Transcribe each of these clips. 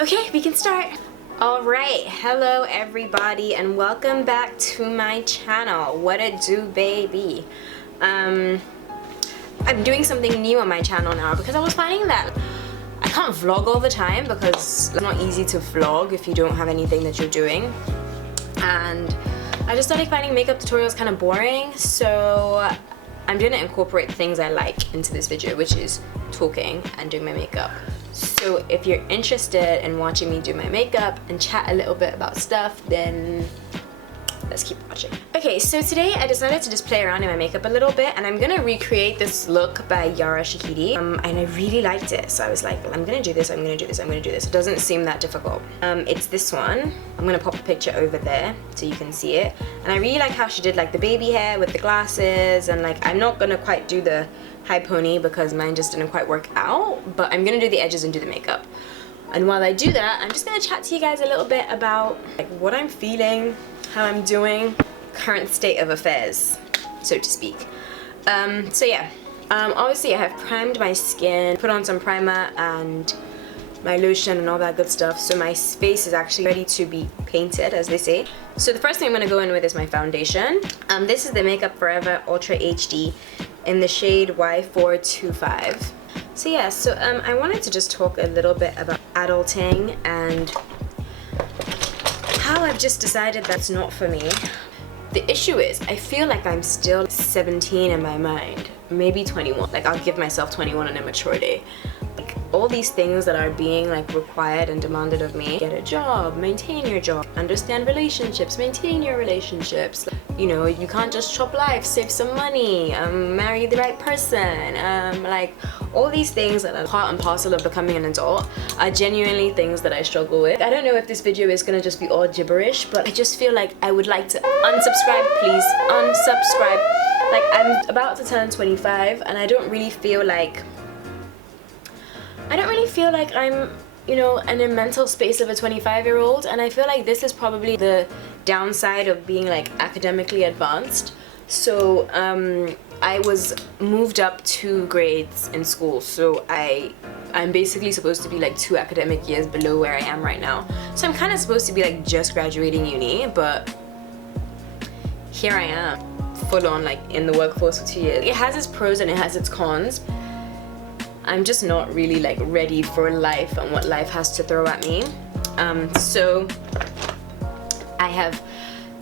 Okay, we can start. Alright, hello everybody and welcome back to my channel. What it do, baby? I'm doing something new on my channel now because I was finding that I can't vlog all the time because it's not easy to vlog if you don't have anything that you're doing. And I just started finding makeup tutorials kind of boring, so I'm going to incorporate things I like into this video, which is talking and doing my makeup. So if you're interested in watching me do my makeup and chat a little bit about stuff, then let's keep watching. Okay, so today I decided to just play around in my makeup a little bit, and I'm gonna recreate this look by Youre Not Enough. And I really liked it, so I was like, I'm gonna do this, I'm gonna do this, I'm gonna do this. It doesn't seem that difficult. It's this one. I'm gonna pop a picture over there so you can see it. And I really like how she did like the baby hair with the glasses, and like I'm not gonna quite do the high pony because mine just didn't quite work out, but I'm gonna do the edges and do the makeup. And while I do that, I'm just gonna chat to you guys a little bit about like what I'm feeling, how I'm doing, current state of affairs, so to speak. So yeah, obviously I have primed my skin, put on some primer and my lotion and all that good stuff, so my face is actually ready to be painted, as they say. So the first thing I'm gonna go in with is my foundation. This is the Makeup Forever Ultra HD in the shade Y425. So yeah, so I wanted to just talk a little bit about adulting and how I've just decided that's not for me. The issue is, I feel like I'm still 17 in my mind, maybe 21. Like I'll give myself 21 on a mature day. Like all these things that are being like required and demanded of me. Get a job, maintain your job, understand relationships, maintain your relationships. You know, you can't just shop life, save some money, marry the right person. Like all these things that are part and parcel of becoming an adult are genuinely things that I struggle with. I don't know if this video is gonna just be all gibberish, but I just feel like I would like to unsubscribe, please, unsubscribe. Like I'm about to turn 25 and I don't really feel like I'm, you know, in a mental space of a 25-year-old, and I feel like this is probably the downside of being like academically advanced. So I was moved up 2 grades in school, so I'm basically supposed to be like 2 academic years below where I am right now. So I'm kind of supposed to be like just graduating uni, but here I am, full on like in the workforce for 2 years. It has its pros and it has its cons. I'm just not really like ready for life and what life has to throw at me. So I have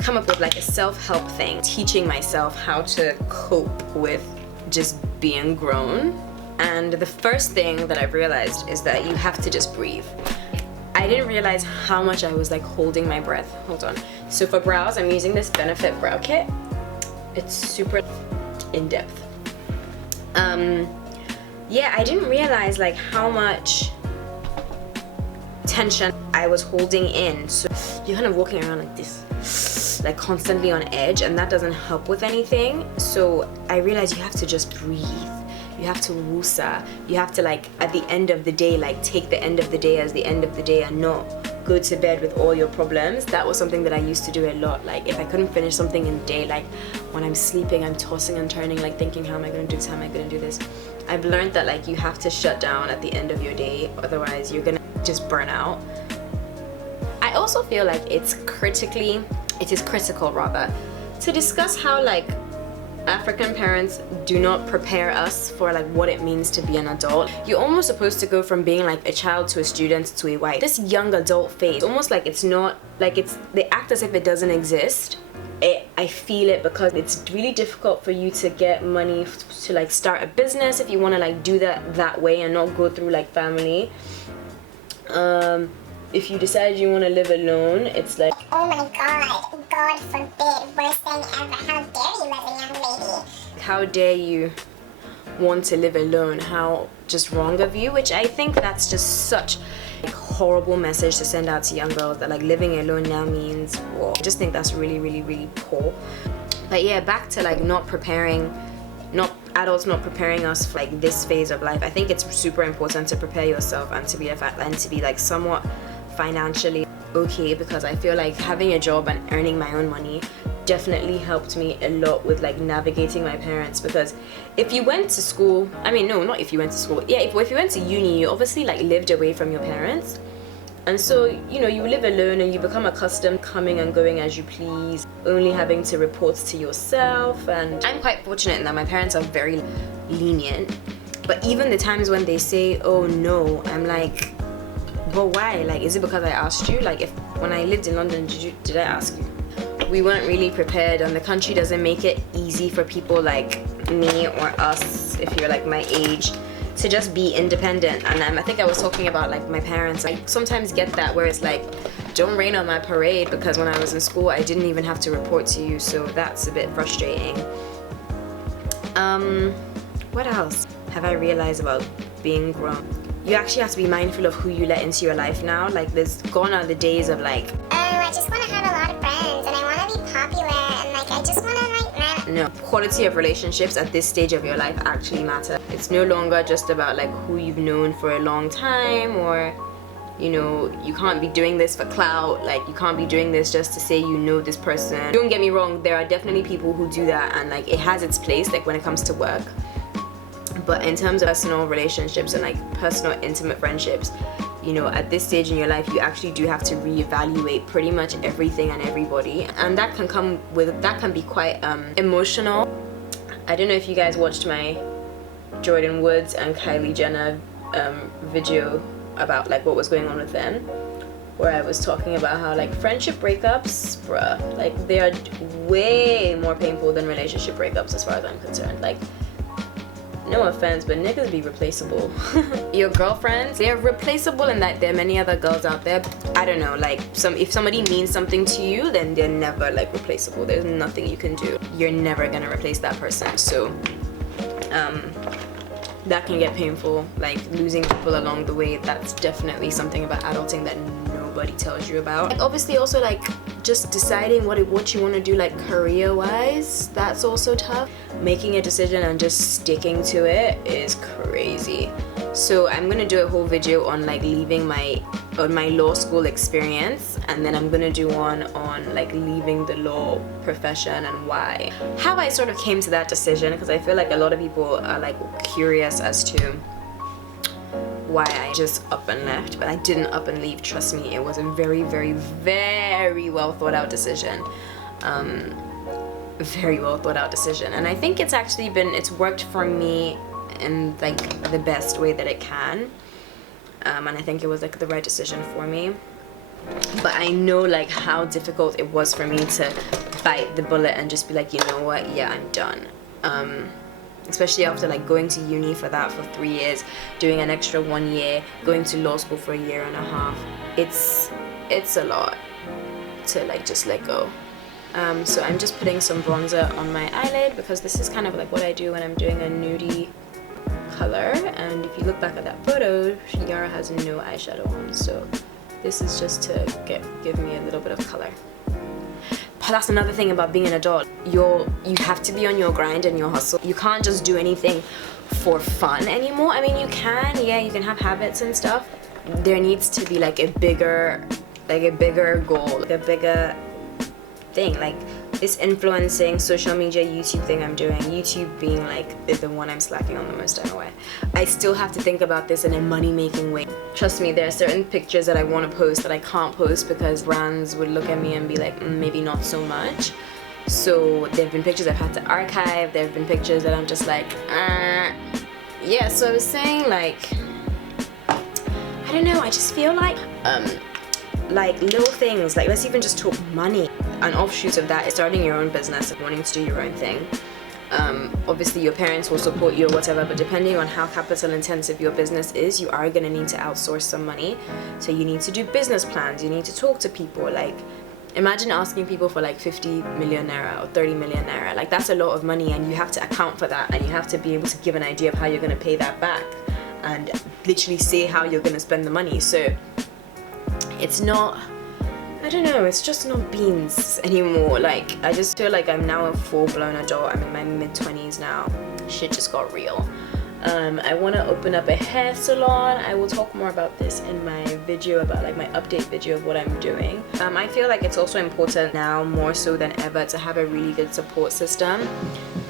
come up with like a self-help thing, teaching myself how to cope with just being grown. And the first thing that I've realized is that you have to just breathe. I didn't realize how much I was like holding my breath. Hold on. So for brows, I'm using this Benefit Brow Kit. It's super in-depth. Yeah, I didn't realize like how much tension I was holding in. So you're kind of walking around like this, like constantly on edge, and that doesn't help with anything. So I realized you have to just breathe. You have to woosah. You have to like at the end of the day, like take the end of the day as the end of the day and not go to bed with all your problems. That was something that I used to do a lot. Like if I couldn't finish something in the day, like when I'm sleeping, I'm tossing and turning, like thinking, how am I gonna do this, how am I gonna do this? I've learned that like you have to shut down at the end of your day, otherwise you're gonna just burn out. I also feel like it is critical rather, to discuss how like African parents do not prepare us for like what it means to be an adult. You're almost supposed to go from being like a child to a student to a wife. This young adult phase, almost like it's not, like they act as if it doesn't exist. I feel it because it's really difficult for you to get money to like start a business if you want to like do that way and not go through like family. If you decide you want to live alone, it's like, oh my god, God forbid, worst thing ever, how dare you as a young lady? How dare you want to live alone? How just wrong of you, which I think that's just such a horrible message to send out to young girls, that like living alone now means war. I just think that's really, really, really poor. But yeah, back to like adults not preparing us for like this phase of life. I think it's super important to prepare yourself and to be like somewhat financially okay, because I feel like having a job and earning my own money definitely helped me a lot with like navigating my parents. Because if you went to school, I mean, no, not if you went to school, yeah, if you went to uni, you obviously like lived away from your parents. And so, you know, you live alone and you become accustomed coming and going as you please, only having to report to yourself. And I'm quite fortunate in that my parents are very lenient. But even the times when they say, oh no, I'm like, but why? Like, is it because I asked you? Like, if when I lived in London, did I ask you? We weren't really prepared, and the country doesn't make it easy for people like me or us, if you're like my age, to just be independent. And I think I was talking about like my parents. I sometimes get that where it's like, don't rain on my parade, because when I was in school I didn't even have to report to you, so that's a bit frustrating. What else have I realized about being grown? You actually have to be mindful of who you let into your life now. Like, there's gone are the days of like, I just want to have a lot of friends and I want to be popular and like I just want to like no, quality of relationships at this stage of your life actually matter. It's no longer just about like who you've known for a long time, or you know, you can't be doing this for clout. Like, you can't be doing this just to say you know this person. Don't get me wrong, there are definitely people who do that, and like it has its place, like when it comes to work. But in terms of personal relationships and like personal intimate friendships, you know, at this stage in your life you actually do have to reevaluate pretty much everything and everybody, and that can be quite emotional. I don't know if you guys watched my Jordan Woods and Kylie Jenner video about like what was going on with them, where I was talking about how like friendship breakups, bruh, like they are way more painful than relationship breakups as far as I'm concerned. Like, no offense, but niggas be replaceable. Your girlfriends, they're replaceable in that there are many other girls out there. I don't know, like if somebody means something to you, then they're never like replaceable. There's nothing you can do. You're never gonna replace that person. So that can get painful, like losing people along the way. That's definitely something about adulting that nobody tells you about. Like, obviously also like just deciding what you want to do, like career wise, that's also tough. Making a decision and just sticking to it is crazy. So I'm gonna do a whole video on like leaving my law school experience, and then I'm gonna do one on like leaving the law profession and why, how I sort of came to that decision, because I feel like a lot of people are like curious as to why I just up and left. But I didn't up and leave, trust me. It was a very, very, very well thought out decision. Very well thought out decision, and I think it's actually it's worked for me in like the best way that it can, and I think it was like the right decision for me. But I know like how difficult it was for me to bite the bullet and just be like, you know what, yeah, I'm done. Especially after like going to uni for 3 years, doing an extra 1 year, going to law school for 1.5 years. It's a lot to like just let go. So I'm just putting some bronzer on my eyelid, because this is kind of like what I do when I'm doing a nudie color. And if you look back at that photo, Youre has no eyeshadow on, so this is just to give me a little bit of color. But that's another thing about being an adult. You have to be on your grind and your hustle. You can't just do anything for fun anymore. I mean, you can, yeah, you can have habits and stuff. There needs to be like a bigger goal, like a bigger thing. Like this influencing social media YouTube thing I'm doing, YouTube being like the one I'm slacking on the most time away. I still have to think about this in a money-making way. Trust me, there are certain pictures that I want to post that I can't post because brands would look at me and be like, maybe not so much. So there have been pictures I've had to archive. There have been pictures that I'm just like, yeah. So I was saying, like, I don't know, I just feel like little things, like let's even just talk money. An offshoot of that is starting your own business and wanting to do your own thing. Obviously your parents will support you or whatever, but depending on how capital intensive your business is, you are going to need to outsource some money. So you need to do business plans, you need to talk to people. Like, imagine asking people for like 50 million naira or 30 million naira. Like, that's a lot of money, and you have to account for that, and you have to be able to give an idea of how you're going to pay that back and literally say how you're going to spend the money. So it's not, I don't know, it's just not beans anymore. Like, I just feel like I'm now a full-blown adult. I'm in my mid-20s now. Shit just got real. I want to open up a hair salon. I will talk more about this in my video, about like my update video of what I'm doing. I feel like it's also important now more so than ever to have a really good support system.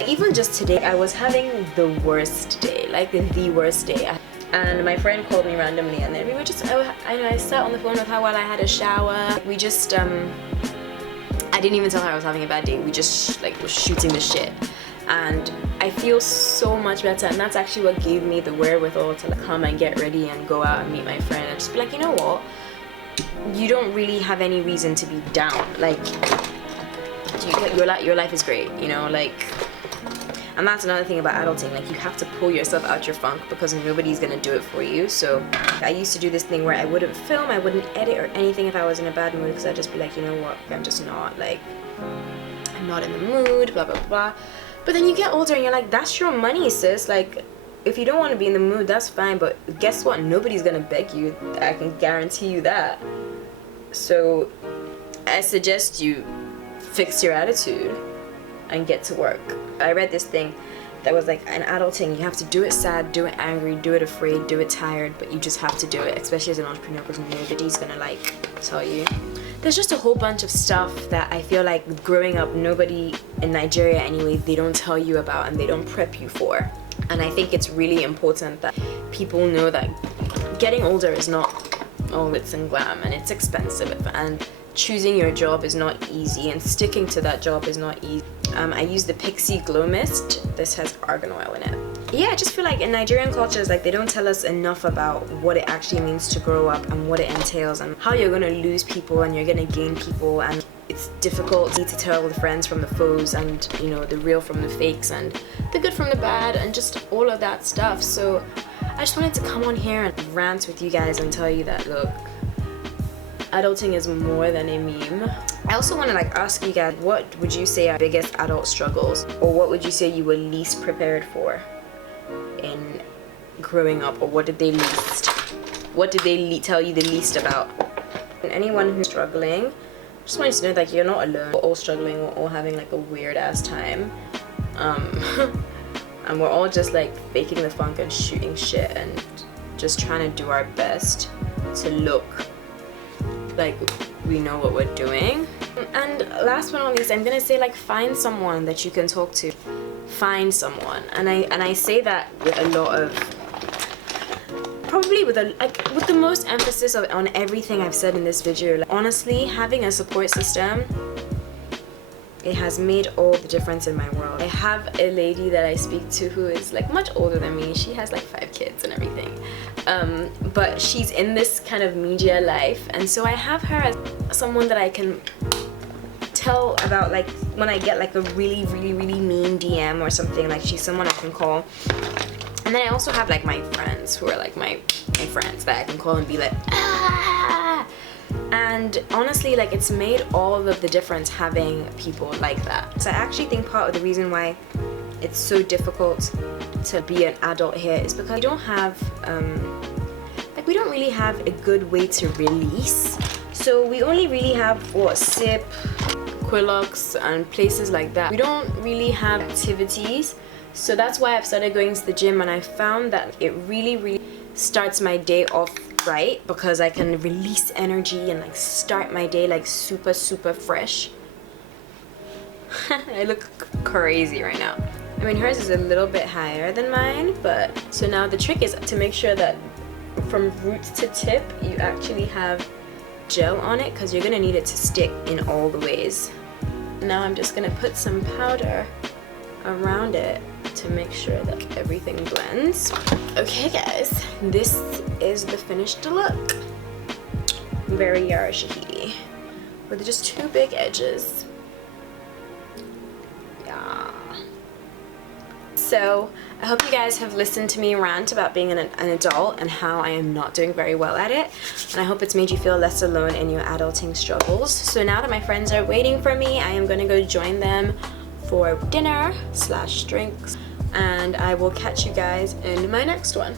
Even just today, I was having the worst day, like the worst day. And my friend called me randomly, and then we were just, I sat on the phone with her while I had a shower. We just, I didn't even tell her I was having a bad day. We just like was shooting the shit. And I feel so much better, and that's actually what gave me the wherewithal to like come and get ready and go out and meet my friend and just be like, you know what? You don't really have any reason to be down. Like, your life is great, you know, like. And that's another thing about adulting, like you have to pull yourself out your funk because nobody's gonna do it for you. So I used to do this thing where I wouldn't film, I wouldn't edit or anything if I was in a bad mood, because I'd just be like, you know what, I'm just not, like, I'm not in the mood, blah blah blah. But then you get older and you're like, that's your money, sis. Like, if you don't want to be in the mood, that's fine, but guess what, nobody's gonna beg you. I can guarantee you that. So I suggest you fix your attitude and get to work. I read this thing that was like, in adulting, you have to do it sad, do it angry, do it afraid, do it tired, but you just have to do it, especially as an entrepreneur, because nobody's gonna like tell you. There's just a whole bunch of stuff that I feel like growing up, nobody in Nigeria anyway, they don't tell you about and they don't prep you for. And I think it's really important that people know that getting older is not all glitz and glam, and it's expensive, and choosing your job is not easy, and sticking to that job is not easy. I use the Pixie Mist. This has argan oil in it. Yeah, I just feel like in Nigerian cultures, like they don't tell us enough about what it actually means to grow up and what it entails and how you're gonna lose people and you're gonna gain people, and it's difficult to tell the friends from the foes, and you know, the real from the fakes, and the good from the bad, and just all of that stuff. So I just wanted to come on here and rant with you guys and tell you that, look, adulting is more than a meme. I also want to like ask you guys, what would you say are biggest adult struggles, or what would you say you were least prepared for in growing up, or what did they tell you the least about? And anyone who's struggling, just want you to know that you're not alone. We're all struggling, we're all having like a weird ass time, and we're all just like faking the funk and shooting shit and just trying to do our best to look like we know what we're doing. And last but not least, I'm gonna say, like, find someone that you can talk to. Find someone, and I say that with a lot of, probably with the most emphasis on everything I've said in this video. Like, honestly, having a support system, it has made all the difference in my world. I have a lady that I speak to who is like much older than me. She has like 5 kids and everything, but she's in this kind of media life, and so I have her as someone that I can tell about, like when I get like a really mean DM or something. Like, she's someone I can call. And then I also have like my friends who are like my friends that I can call and be like, ah! And honestly, like, it's made all of the difference having people like that. So I actually think part of the reason why it's so difficult to be an adult here is because we don't have we don't really have a good way to release. So we only really have SIP, Quillox, and places like that. We don't really have activities. So that's why I've started going to the gym, and I found that it really starts my day off right, because I can release energy and like start my day like super fresh. I look crazy right now. I mean, hers is a little bit higher than mine, but so now the trick is to make sure that from root to tip you actually have gel on it, because you're gonna need it to stick in all the ways. Now I'm just gonna put some powder around it to make sure that everything blends. Okay guys, this is the finished look. Very Youre Shahidi, with just 2 big edges. Yeah. So I hope you guys have listened to me rant about being an adult and how I am not doing very well at it, and I hope it's made you feel less alone in your adulting struggles. So now that my friends are waiting for me, I am gonna go join them for dinner/drinks, and I will catch you guys in my next one.